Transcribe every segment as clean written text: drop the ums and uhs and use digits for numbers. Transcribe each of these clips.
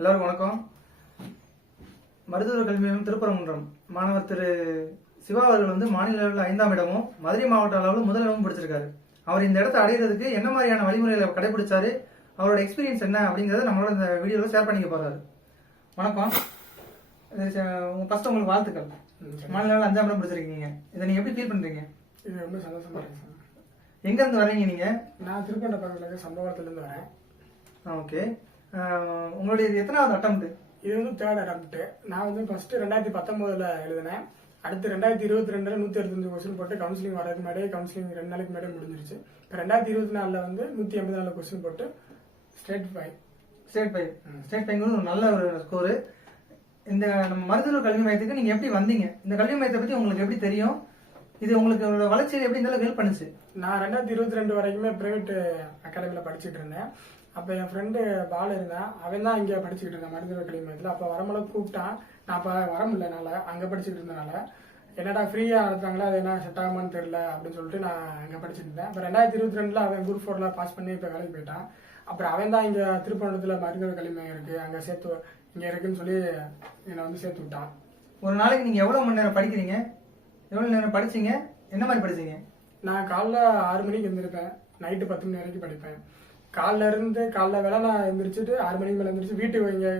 எல்லாருக்கும் வணக்கம். மருத்துவ கல்வி நிலையம் திருப்பரங்குன்றம் மாணவர் திரு சிவா அவர்கள் வந்து மாநில அளவில் 5ஆம் இடமும் மதுரை மாவட்ட அளவில் முதலிடமும் பிடிச்சிருக்காரு. அவர் இந்த இடத்தை அடையிறதுக்கு என்ன மாதிரியான வழிமுறைகளை கடைபிடிச்சாரு, அவரோட எக்ஸ்பீரியன்ஸ் என்ன அப்படிங்கறத நம்மளோட இந்த வீடியோவில் ஷேர் பண்ணிக்க போறாரு. வணக்கம். ஃபர்ஸ்ட் உங்களுக்கு வாழ்த்துக்கள். மாநில அளவில் 5ஆம் இடம் பிடிச்சிருக்கீங்க. இதை நீங்க எப்படி ஃபீல் பண்றீங்க? இது ரொம்ப சந்தோஷமா இருக்கு சார். எங்க இருந்து வரீங்க நீங்க? நான் திருப்பண்ட பக்கத்துல சம்பவத்திலிருந்து வரேன். ஓகே. உங்களுடைய எத்தனாவது அட்டம்ப்ட்? இது வந்து தேர்ட் அட்டம்ப்ட். நான் வந்து ஃபர்ஸ்ட் 2019 எழுதினேன். அடுத்து 2022 165 கொஸ்டின் போட்டு கவுன்சிலிங் வரதுக்கு முன்னாடியே கவுன்சிலிங் 2 நாளைக்கு முன்னாடியே முடிஞ்சிருச்சு. இப்போ 2024 வந்து 184 கொஸ்டின் போட்டு ஸ்டேட் 5 ஒரு நல்ல ஒரு ஸ்கோரு. இந்த நம்ம மருத்துவ கல்வி மையத்துக்கு நீங்க எப்படி வந்தீங்க? இந்த கல்வி மையத்தை பத்தி உங்களுக்கு எப்படி தெரியும்? இது உங்களுக்கு வளர்ச்சியில் எப்படி இந்த ஹெல்ப் பண்ணுச்சு? நான் 2022 வரைக்குமே பிரைவேட் அகாடமியில படிச்சுட்டு இருந்தேன். அப்ப என் ஃப்ரெண்டு பால் இருந்தான், அவன் தான் இங்க படிச்சுக்கிட்டு இருந்தான் மருத்துவ கல்வி மையத்துல. அப்ப வரமளவு கூப்பிட்டான். நான் அப்ப வர முடியலனால அங்க படிச்சுட்டு இருந்தனால என்னடா ஃப்ரீயா நடத்தாங்களா, அது என்ன செட் ஆகுமான்னு தெரியல அப்படின்னு சொல்லிட்டு நான் அங்க படிச்சுட்டு இருந்தேன். இப்ப 2022 அவன் குரூப் 4 பாஸ் பண்ணி இப்ப வேலைக்கு போயிட்டான். அப்புறம் அவன் தான் இங்க திருப்பணத்துல மருத்துவ கல்வி மையம் இருக்கு, அங்க இங்க இருக்குன்னு சொல்லி என்னை வந்து சேர்த்து விட்டான். ஒரு நாளைக்கு நீங்க எவ்வளவு மணி நேரம் படிக்கிறீங்க? எவ்வளவு நேரம் படிச்சீங்க? என்ன மாதிரி படிச்சீங்க? நான் காலைல 6 மணிக்கு எழுந்திருப்பேன், நைட்டு 10 மணி வரைக்கும் படிப்பேன். காலைல வேலை நான் எந்திரிச்சிட்டு 6 மணிக்கு மேலே எந்திரிச்சு வீட்டுக்கு இங்கே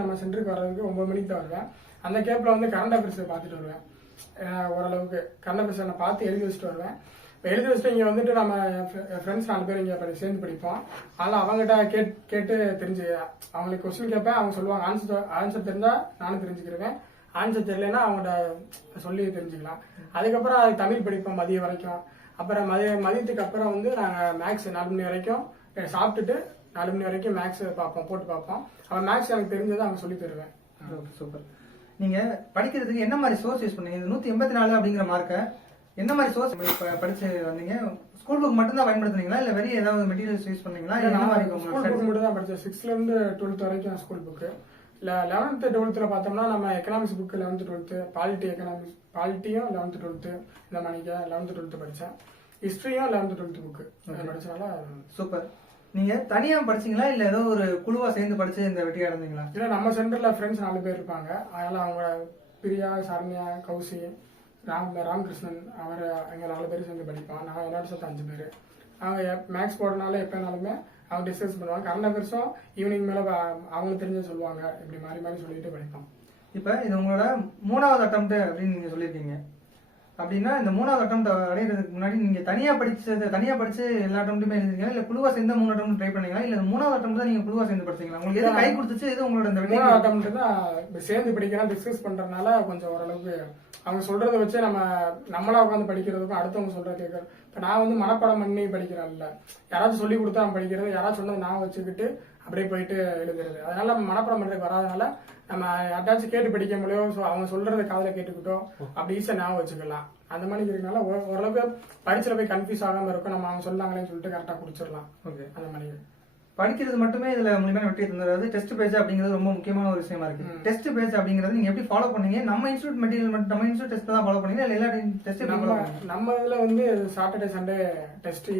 நம்ம சென்டருக்கு வர்றதுக்கு 9 மணிக்கு தான் வருவேன். அந்த கேப்ல வந்து கரண்ட் அஃபேர்ஸ் பார்த்துட்டு வருவேன். ஓரளவுக்கு கரண்ட் அஃபேர்ஸ் நான் பார்த்து எழுதி வச்சுட்டு வருவேன். இப்போ எழுதி வச்சுட்டு இங்கே வந்துட்டு நம்ம ஃப்ரெண்ட்ஸ் 4 பேர் இங்கே சேர்ந்து படிப்போம். அதனால் அவங்ககிட்ட கேட்டு தெரிஞ்சு அவங்களுக்கு கொஸ்டின் கேட்பேன். அவங்க சொல்லுவாங்க. ஆன்சர் தெரிஞ்சா நானும் தெரிஞ்சுக்கிருவேன், ஆன்சர் தெரியலன்னா அவங்கள்ட்ட சொல்லி தெரிஞ்சுக்கலாம். அதுக்கப்புறம் தமிழ் படிப்போம் மதியம் வரைக்கும். அப்புறம் மதியத்துக்கு அப்புறம் வந்து நாங்கள் மேக்ஸ் 4 மணி வரைக்கும் சாப்பிட்டுட்டு 4 மணி வரைக்கும் மேக்ஸ் போட்டு பார்ப்போம். அவன் மேக்ஸ் எனக்கு தெரிஞ்சதை அவங்க சொல்லி தருவேன். சூப்பர். நீங்க படிக்கிறதுக்கு என்ன மாதிரி சோர்ஸ் யூஸ் பண்ணீங்க? 184 அப்படிங்கிற மார்க்கை என்ன மாதிரி சோர்ஸ் படிச்சு வந்தீங்க? ஸ்கூல் புக் மட்டும் தான் பயன்படுத்துனீங்களா இல்ல வேற ஏதாவது மெட்டீரியல்ஸ் யூஸ் பண்ணீங்களா? ஸ்கூல் புக் மட்டும் தான் படிச்சேன். 6th இருந்து 12th வரைக்கும் ஸ்கூல் புக். 11th 12th பார்த்தோம்னா நம்ம economics book 11th 12th, பாலிட்டியும் 11th 12th இந்த மணிக்கு 11th 12th படிச்சேன். ஹிஸ்டரியும் 11th 12th புக் படிச்சனால சூப்பர். நீங்க தனியா படிச்சீங்களா இல்ல ஏதோ ஒரு குழுவா சேர்ந்து படிச்சு இந்த வெற்றி அடைந்தீங்களா? இல்ல, நம்ம சென்டர்ல ஃப்ரெண்ட்ஸ் 4 பேர் இருப்பாங்க. அதனால அவங்க பிரியா, சரண்யா, கௌசி, ராமகிருஷ்ணன் அவர் எங்க 4 பேரும் சேர்ந்து படிப்போம். நான் என்னோட சேர்த்து 5 பேர். அவங்க மேக்ஸ் போடுறதுனால எப்பனாலுமே அவங்க டிஸ்கஸ் பண்ணுவாங்க. கரண்ட் அஃபேர்ஸும் ஈவினிங் மேல அவங்களுக்கு தெரிஞ்ச சொல்லுவாங்க. இப்படி மாறி சொல்லிட்டு படிப்போம். இப்ப இது உங்களோட 3வது அட்டம்ப்ட் அப்படின்னு நீங்க சொல்லியிருக்கீங்க. அப்படின்னா இந்த 3வது அட்டம்ப்ட் அடையிறதுக்கு முன்னாடி நீங்க தனியா படிச்சு எல்லா அட்டம்ப்ட்டுமே எழுதிருக்கீங்களா இல்ல குழுவா சேர்ந்து 3 அட்டம்ப்ட் ட்ரை பண்ணீங்களா இல்ல 3வது அட்டம்ப்ட் தான் நீங்க குழுவா சேர்ந்து படிச்சீங்களா? உங்களுக்கு எது கை கொடுத்துச்சு? எது உங்களோட இந்த 3வது அட்டம்ப்ட் தான் சேர்ந்து படிக்கலாம் டிஸ்கஸ் பண்றதுனால கொஞ்சம் ஓரளவுக்கு அவங்க சொல்றதை வச்சு நம்மளா உட்காந்து படிக்கிறதுக்கும் அடுத்தவங்க சொல்றத கேட்கறது. இப்ப நான் வந்து மனப்பாடம் பண்ணி படிக்கிறேன் இல்ல, யாராச்சும் சொல்லி கொடுத்தா படிக்கிறது, யாராச்சும் சொன்னது நான் வச்சுக்கிட்டு அப்படியே போயிட்டு எழுதுறது. அதனால மனப்பாடம் பண்றதுக்கு வராதனால நம்ம யாராச்சும் கேட்டு படிக்க முடியும். ஸோ அவங்க சொல்றதை காதல கேட்டுக்கிட்டோம் அப்படி ஈஸியா ஞாபகம் வச்சுக்கலாம். அந்த மாதிரி இருக்கிறதுனால ஓரளவுக்கு பரிட்சையில போய் கன்ஃபியூஸ் ஆகாம இருக்கும். நம்ம அவங்க சொன்னாங்களேன்னு சொல்லிட்டு கரெக்டா குடிச்சிடலாம். ஓகே. அந்த மாதிரி படிக்கிறது மட்டுமே இதுல முழுமையான வெற்றி தந்துடாது. டெஸ்ட் பேஜ் அப்படிங்கிறது ரொம்ப முக்கியமான ஒரு விஷயமா இருக்கு. டெஸ்ட் பேஜ் அப்படிங்கிறது நீங்க எப்படி ஃபாலோ பண்ணீங்க? நம்ம இன்ஸ்டியூட் மெட்டீரியல் மட்டும் நம்ம இன்ஸ்டியூட் டெஸ்ட் தான் ஃபாலோ பண்ணீங்க இல்ல எல்லா டெஸ்ட்? நம்ம இதுல வந்து சாட்டர்டே சண்டே டெஸ்ட்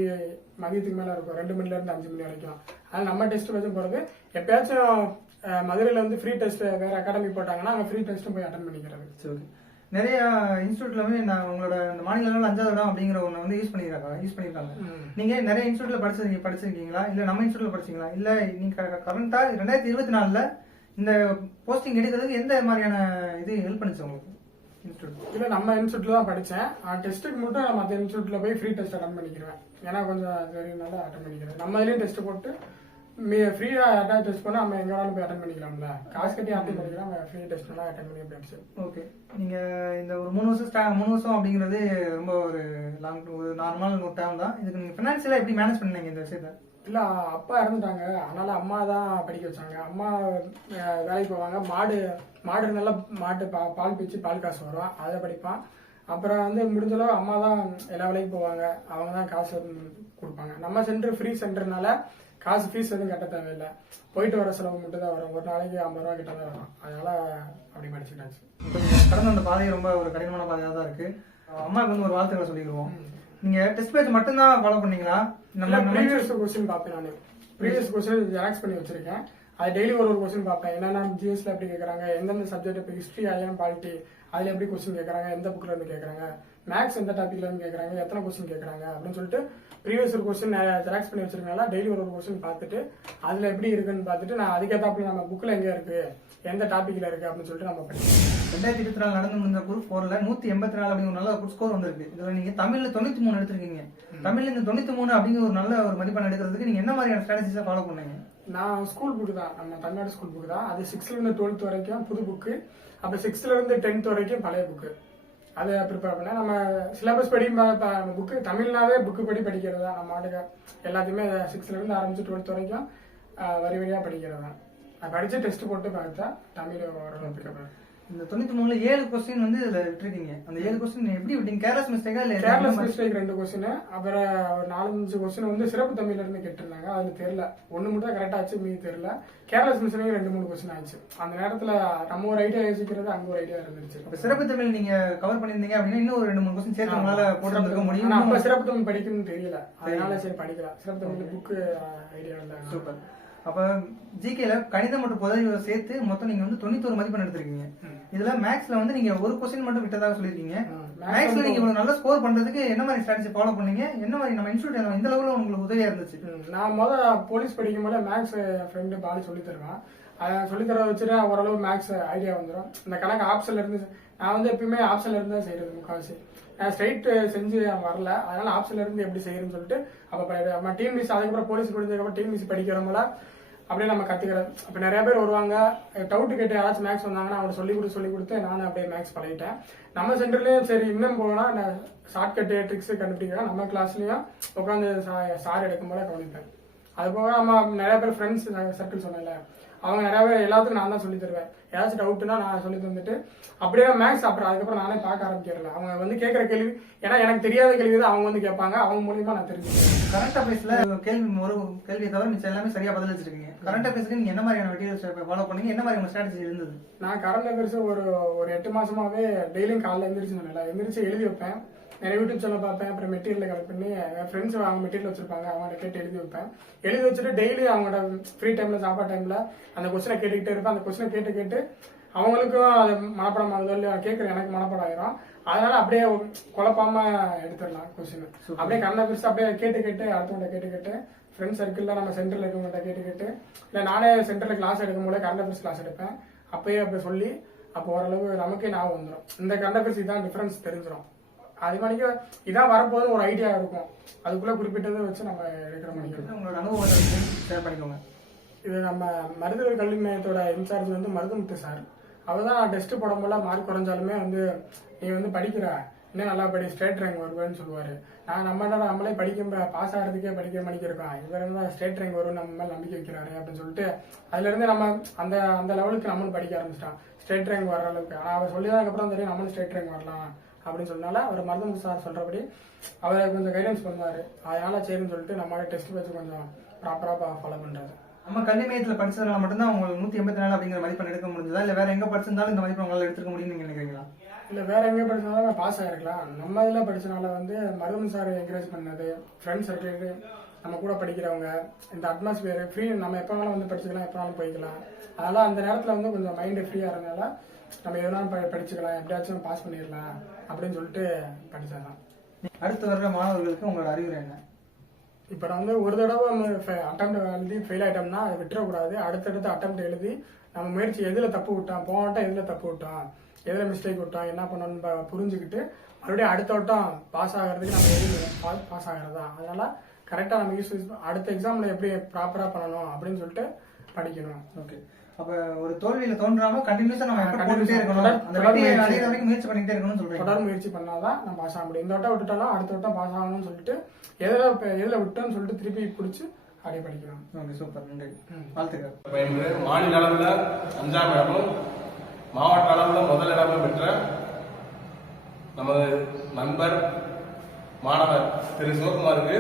மதியத்துக்கு மேல இருக்கும், 2 மணில இருந்து 5 மணி வரைக்கும். அதனால நம்ம டெஸ்ட் பேஜும் போறது. எப்பயாச்சும் மதுரையில வந்து ஃப்ரீ டெஸ்ட் வேற அகாடமி போட்டாங்கன்னா அங்க ஃப்ரீ டெஸ்ட்டும் போய் அட்டன் பண்ணிக்கிறது. சரி. நிறைய இன்ஸ்டியூட்லமே நான் உங்களோட இந்த மாநில அளவில் 5வது இடம் அப்படிங்கிற ஒண்ணு வந்து யூஸ் பண்ணிருக்காங்க. நீங்க நிறைய இன்ஸ்டியூட்ல படிச்சிருக்கீங்களா இல்ல நம்ம இன்ஸ்டியூட்ல படிச்சீங்களா இல்ல நீங்க கரண்டா 2024 இந்த போஸ்டிங் எடுக்கிறதுக்கு எந்த மாதிரியான இது ஹெல்ப் பண்ணுச்சு உங்களுக்கு இன்ஸ்டியூட்? இல்ல, நம்ம இன்ஸ்டியூட்ல தான் படிச்சேன். டெஸ்ட்டுக்கு மட்டும் நான் மற்ற இன்ஸ்டியூட்ல போய் ஃப்ரீ டெஸ்ட் அட்டன் பண்ணிக்கிறேன். ஏன்னா கொஞ்சம் தெரியனால அட்டன் பண்ணிக்கிறேன். நம்ம இதுலயும் டெஸ்ட் போட்டு ஃப்ரீயா அட்டாச் டெஸ்ட் பண்ணா நம்ம எங்க வேணாலும் போய் அட்டன் பண்ணிக்கலாம்ல. காசு கட்டி அட்டன் பண்ணிக்கலாம், ஃப்ரீ டெஸ்ட் எல்லாம் அட்டன் பண்ணி போயிடுச்சு. ஓகே. நீங்க இந்த ஒரு 3 வருஷம் அப்படிங்கிறது ரொம்ப ஒரு நார்மல் ஒரு டைம் தான். இதுக்கு நீங்க பினான்சியலா எப்படி மேனேஜ் பண்ணீங்க இந்த விஷயத்த? இல்ல, அப்பா இறந்துட்டாங்க. அதனால அம்மா தான் படிக்க வச்சாங்க. அம்மா வேலைக்கு போவாங்க. மாடு நல்லா பால் பிச்சு பால் காசு வரும், அதை படிப்பான். அப்புறம் வந்து முடிஞ்சளவு அம்மா தான் எல்லா வேலைக்கும் போவாங்க. அவங்க தான் காசு கொடுப்பாங்க. நம்ம சென்டர் ஃப்ரீ சென்டர்னால காசு ஃபீஸ் எதுவும் கட்ட தேவையில்லை. போயிட்டு வர செலவு மட்டும் தான் வரும். ஒரு நாளைக்கு 50 ரூபா கிட்ட தான் வரும். அதனால அப்படி படிச்சுட்டாச்சு. கடந்த அந்த பாதை ரொம்ப ஒரு கடினமான பாதையா தான் இருக்கு. அம்மாவுக்கு வந்து ஒரு வார்த்தைகளை சொல்லிடுவோம். நீங்க டெஸ்ட் பேஜ் மட்டும் தான் ஃபாலோ பண்ணீங்களா? ப்ரீவியஸ் கொஸ்டின் பார்ப்பேன். நான் ப்ரீவியஸ் கொஸ்டின் ஜெராக்ஸ் பண்ணி வச்சிருக்கேன். அது டெய்லி ஒரு கொஸ்டின் பார்ப்பேன். என்னன்னா ஜிஎஸ்ல எப்படி கேட்கறாங்க, எந்தெந்த சப்ஜெக்ட், இப்போ ஹிஸ்ட்ரி, ஐஎம், பாலிட்டி அதுல எப்படி கொஸ்டின் கேட்கறாங்க, எந்த புக்ல இருந்து கேட்கறாங்க, மேக்ஸ் எந்த டாபிக்ல இருந்து கேட்கறாங்க, எத்தனை கொஸ்டின் கேட்கறாங்க அப்படின்னு சொல்லிட்டு ப்ரீவியஸ் ஒரு கொஸ்டின் ஜெராக்ஸ் பண்ணி வச்சிருக்கனால டெய்லி ஒரு கொஸ்டின் பார்த்துட்டு அதுல எப்படி இருக்குன்னு பார்த்துட்டு நான் அதுக்கேற்றாப்புல நம்ம புக்ல எங்க இருக்கு, எந்த டாபிக்ல இருக்கு அப்படின்னு சொல்லிட்டு நம்ம படிப்போம். 2024 நடந்து முடிஞ்ச குரூப் 4ல 184 அப்படிங்கிற ஒரு நல்ல குட் ஸ்கோர் வந்திருக்கு. இதுல நீங்க தமிழ்ல 93 எடுத்திருக்கீங்க. தமிழ்ல இந்த 93 அப்படிங்கிற ஒரு நல்ல ஒரு மதிப்பெண் எடுக்கிறதுக்கு நீங்க என்ன மாதிரியான ஸ்ட்ராட்டஜிஸை ஃபாலோ பண்ணீங்க? நான் ஸ்கூல் புக் தான், நம்ம தமிழ்நாடு ஸ்கூல் புக் தான். அது 6th இருந்து 12th வரைக்கும் புது புக்கு, அப்ப 6th இருந்து 10th வரைக்கும் பழைய புக்கு. அதை ப்ரிப்பேர் பண்ண நம்ம சிலபஸ் படி புக்கு தமிழ்னாவே புக்கு படி படிக்கிறது தான். நம்ம ஆட்டுக்க எல்லாத்தையுமே 6th இருந்து ஆரம்பிச்சு 12th வரைக்கும் வரி வரியா படிக்கிறது தான். நான் படிச்சு டெஸ்ட் போட்டு பார்த்தா தமிழ் ஓரளவு பிக்கப். இந்த 93ல 7 கொஸ்டின் வந்து இதுல விட்டுருக்கீங்க. அந்த 7 கொஸ்டின் எப்படி விட்டீங்க? கேர்லஸ் மிஸ்டேக்கா இல்ல கேர்லஸ் மிஸ்டேக் 2 கொஸ்டின், அப்புறம் ஒரு 4-5 கொஸ்டின் வந்து சிறப்பு தமிழ்ல இருந்து கேட்டிருந்தாங்க. அது தெரியல, ஒண்ணு மட்டும் கரெக்டா ஆச்சு, மீதி தெரியல. கேர்லஸ் மிஸ்டேக் 2-3 கொஸ்டின் ஆச்சு. அந்த நேரத்துல நம்ம ஒரு ஐடியா யோசிக்கிறது, அங்க ஒரு ஐடியா இருந்துச்சு. அப்ப சிறப்பு தமிழ் நீங்க கவர் பண்ணிருந்தீங்க அப்படின்னா இன்னும் ஒரு 2-3 கொஸ்டின் சேர்த்து உங்களால போட்டு முடியும். அப்ப சிறப்பு தமிழ் படிக்கணும்னு தெரியல, அதனால சரி படிக்கலாம். சிறப்பு தமிழ் புக்கு ஐடியா இல்ல. சூப்பர். அப்ப ஜிகேல கணிதம் மற்றும் பொதுறிவு சேர்த்து மொத்தம் நீங்க வந்து 91 மதிப்பெண் எடுத்திருக்கீங்க. இதுல மேக்ஸ்ல வந்து நீங்க ஒரு கொஸ்டின் மட்டும் விட்டதாக சொல்லிருக்கீங்க. மேக்ஸ்ல நீங்க இவ்வளவு நல்ல ஸ்கோர் பண்றதுக்கு என்ன மாதிரி ஸ்ட்ராட்டஜி ஃபாலோ பண்ணீங்க? என்ன மாதிரி நம்ம இன்ஸ்டிடியூட் இந்த லெவல்ல உங்களுக்கு உதவியா இருந்துச்சு? நான் போலீஸ் படிக்கும் போது மேக்ஸ் ஃப்ரெண்டு பாலி சொல்லி தருவேன். அதை சொல்லி தர வச்சுட்டு ஓரளவு மேக்ஸ் ஐடியா வந்துடும். இந்த கணக்கு ஆப்ஷன்ல இருந்து நான் வந்து எப்பயுமே ஆப்ஷன்ல இருந்து தான் செய்யறது முக்கால்வாசி. நான் ஸ்ட்ரைட் செஞ்சு வரல, அதனால ஆப்ஷன்ல இருந்து எப்படி செய்யறதுன்னு சொல்லிட்டு அப்ப டீம் மிஸ், அதுக்கப்புறம் போலீஸ் முடிஞ்சதுக்கப்புறம் டீம் மிஸ் படிக்கிறவங்கள அப்படியே நம்ம கத்துக்கிறோம். அப்ப நிறைய பேர் வருவாங்க, டவுட் கேட்டு யாராச்சும் மேக்ஸ் வந்தாங்கன்னா அவங்க சொல்லி கொடுத்து நானும் அப்படியே மேக்ஸ் பழகிட்டேன். நம்ம சென்டர்லயும் சரி இன்னும் போனா ஷார்ட்கட்டு ட்ரிக்ஸ் கண்டுபிடிக்கிறேன். நம்ம கிளாஸ்லயும் உட்காந்து சார் எடுக்கும் போல கவனிப்பேன். அது போக நம்ம நிறைய பேர் ஃப்ரெண்ட்ஸ் சர்க்கிள் சொன்னேன்ல, அவங்க நிறைய பேர் எல்லாத்துக்கும் நான் தான் சொல்லி தருவேன். ஏதாச்சும் டவுட்னா நான் சொல்லி தந்துட்டு அப்படியே மேக்ஸ் அப்புறம் அதுக்கப்புறம் நானே பார்க்க ஆரம்பிக்கிறேன். அவங்க வந்து கேட்கற கேள்வி, ஏன்னா எனக்கு தெரியாத கேள்வி தான் அவங்க வந்து கேட்பாங்க, அவங்க மூலியமா நான் தெரிஞ்சுக்கிறேன். கரண்ட் அஃபேர்ஸ்ல ஒரு கேள்வியை தவிர மிச்சம் எல்லாமே சரியா பதில் வச்சிருக்கீங்க. கரண்ட் அஃபேர்ஸ்க்கு நீங்க என்ன மாதிரியான மெட்டீரியல்ஸ் ஃபாலோ பண்ணீங்க? என்ன மாதிரி உங்க ஸ்ட்ராட்டஜி இருந்தது? நான் கரண்ட் அஃபேர்ஸ் ஒரு 8 மாசமாவே டெய்லியும் காலைல எந்திரிச்சு எழுதி வைப்பேன். நிறைய யூடியூப் சேனல் பார்ப்பேன், அப்புறம் மெட்டீரியல் கலெக்ட் பண்ணி ஃப்ரெண்ட்ஸ் அவங்க மெட்டீரியல் வச்சிருப்பாங்க, அவங்கள்ட்ட கேட்டு எழுதி வைப்பேன். எழுதி வச்சுட்டு டெய்லி அவங்களோட ஃப்ரீ டைம்ல சாப்பாடு டைம்ல அந்த கொஸ்டினை கேட்டுக்கிட்டே இருப்பேன். அந்த கொஸ்டினை கேட்டு அவங்களுக்கும் அது மனப்படம் ஆகுதோ கேட்கற எனக்கு மனப்படம் ஆயிரும். அதனால அப்படியே குழப்பாம எடுத்துடலாம் கொஸ்டின். அப்படியே கரண்ட் அஃபேர்ஸ் அப்படியே கேட்டு அடுத்தவங்க கேட்டு ஃப்ரெண்ட்ஸ் சர்க்கிள்ல நம்ம சென்டர்ல இருக்கவங்கள்ட்ட கேட்டு இல்லை நானே சென்டர்ல கிளாஸ் எடுக்கும் போது கரண்ட் அஃபேர்ஸ் கிளாஸ் எடுப்பேன். அப்பயே அப்படி சொல்லி அப்போ ஓரளவு நமக்கே ஞாபகம் வந்துடும். இந்த கரண்ட் அஃபேர்ஸ் இதான் டிஃபரன்ஸ் தெரிஞ்சிடும். அது மணிக்கு இதான் வரப்போது ஒரு ஐடியா இருக்கும், அதுக்குள்ள குறிப்பிட்டதை வச்சு நம்ம எடுக்கிற மணிக்கு. உங்களோட அனுபவத்தை ஷேர் பண்ணிக்கோங்க. இது நம்ம மருத்துவ கல்வி மையத்தோட இன்சார்ஜ் வந்து மருதமுத்து சார். அவர் தான் டெஸ்ட் போடும்போது மார்க் குறைஞ்சாலுமே வந்து நீ வந்து படிக்கிற இன்னும் நல்லா படி, ஸ்டேட் ரேங்க் வருவேன்னு சொல்லுவாரு. நம்மளே பாஸ் ஆகிறதுக்கே படிக்க இருக்கோம், இவர் இருந்தால் ஸ்டேட் ரேங்க் வரும் நம்ம மேலே நம்பிக்கை வைக்கிறாரு அப்படின்னு சொல்லிட்டு அதுல இருந்து நம்ம அந்த லெவலுக்கு நம்மளும் படிக்க ஆரம்பிச்சிட்டோம், ஸ்டேட் ரேங்க் வர அளவுக்கு. ஆனால் அவர் சொல்லிதான் அப்புறம் தெரியும் நம்மளும் ஸ்டேட் ரேங்க் வரலாம் அப்படின்னு சொன்னால அவர் மருதமுத்து சார் சொல்றபடி அவரை கொஞ்சம் கைடன்ஸ் பண்ணுவாரு. அதனால சரின்னு சொல்லிட்டு நம்ம டெஸ்ட் வச்சு கொஞ்சம் ப்ராப்பரா ஃபாலோ பண்றாரு. நம்ம கல்வி மையத்தில் படிச்சதுனால மட்டும்தான் உங்களுக்கு 184 அப்படிங்கிற மதிப்பெண் எடுக்க முடிஞ்சதா, இல்ல வேற எங்க படிச்சிருந்தாலும் இந்த மதிப்பெண் உங்களால எடுத்துக்க முடியும்னு நீங்க நினைக்கிறீங்களா? இல்ல வேற எங்க படிச்சனாலும் பாஸ் ஆயிருக்கலாம். நம்ம இதுல படிச்சனால வந்து மருதம் சார் என்கரேஜ் பண்ணது, ஃப்ரெண்ட்ஸ் சர்க்கிள், நம்ம கூட படிக்கிறவங்க, இந்த அட்மாஸ்பியர் ஃப்ரீ, நம்ம எப்ப வேணாலும் வந்து படிச்சுக்கலாம், எப்ப வேணாலும் போய்க்கலாம். அதனால அந்த நேரத்துல வந்து கொஞ்சம் மைண்ட் ஃப்ரீயா இருந்தனால நம்ம எதுனாலும் படிச்சுக்கலாம், எப்படியாச்சும் பாஸ் பண்ணிடலாம் அப்படின்னு சொல்லிட்டு படிச்சாதான். அடுத்து வர்ற மாணவர்களுக்கு உங்களோட அறிவுரை என்ன? இப்ப நான் வந்து ஒரு தடவை அட்டம் எழுதி ஃபெயில் ஆயிட்டோம்னா அதை விட்டுறக்கூடாது. அடுத்தடுத்து அட்டம் எழுதி நம்ம முயற்சி எதுல தப்பு விட்டோம், போன வட்டம் எதுல தப்பு விட்டோம், எதுல மிஸ்டேக் விட்டோம், என்ன பண்ணணும்னு புரிஞ்சுக்கிட்டு மறுபடியும் அடுத்த வட்டம் பாஸ் ஆகிறதுக்கு நம்ம பாஸ் ஆகிறதா. அதனால கரெக்டா நம்ம அடுத்த எக்ஸாம்ல எப்படி ப்ராப்பரா பண்ணணும் அப்படின்னு சொல்லிட்டு படிக்கணும். ஓகே. அப்ப ஒரு தோல்வியில தோன்றாம கண்டினியூஸா நம்ம எஃபோர்ட் போட்டுட்டே இருக்கணும், அந்த வெற்றியை அடையற வரைக்கும் முயற்சி பண்ணிட்டே இருக்கணும்னு சொல்றீங்க. தொடர் முயற்சி பண்ணாதான் நம்ம பாஸ் ஆக முடியும். இந்த வட்டம் விட்டுட்டாலும் அடுத்த வட்டம் பாஸ் ஆகணும்னு சொல்லிட்டு எதுல விட்டோம்னு சொல்லிட்டு திருப்பி பிடிச்சி அப்படியே படிக்கணும். ஓகே, சூப்பர், நன்றி, வாழ்த்துக்கள். பயின்று மாநில அளவில் 5ஆம் இடமும் மாவட்ட அளவில் முதல் இடமும் பெற்ற நமது நண்பர் மாணவர் திரு சிவகுமாருக்கு